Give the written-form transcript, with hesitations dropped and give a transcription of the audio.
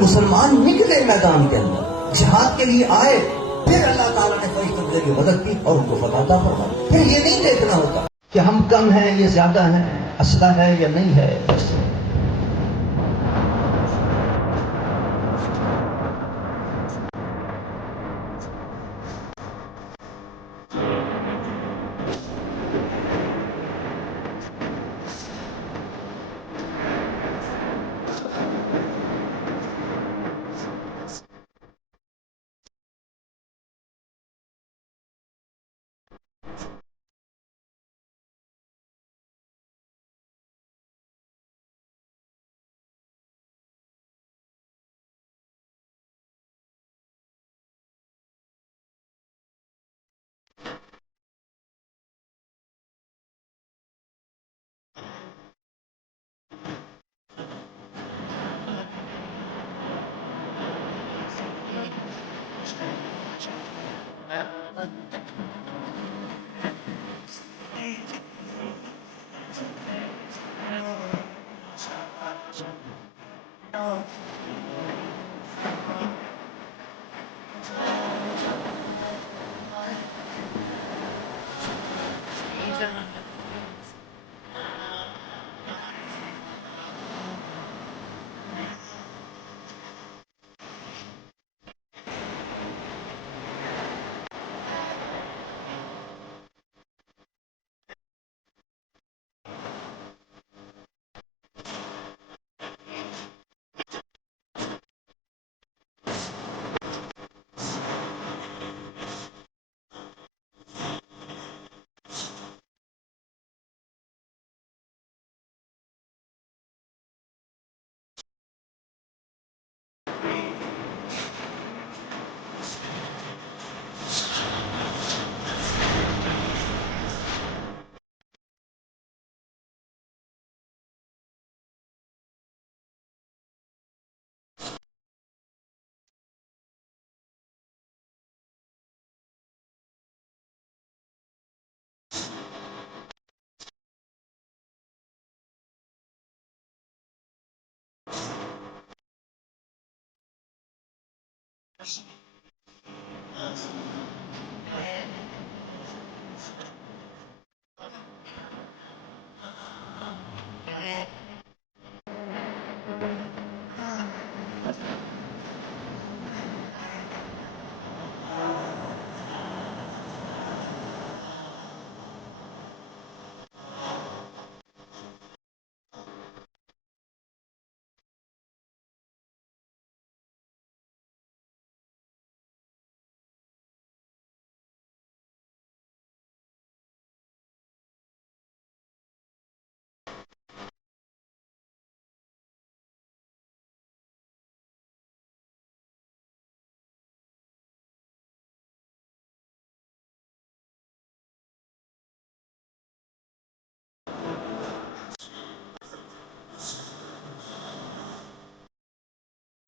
मुसलमान निकले मैदान के अंदर, जिहाद के लिए आए, फिर अल्लाह ताला ने फरिश्तों के जरिए मदद की और उनको फतह अता फरमाई। फिर ये नहीं देखना होता कि हम कम हैं, ये ज्यादा हैं, असला है या नहीं है।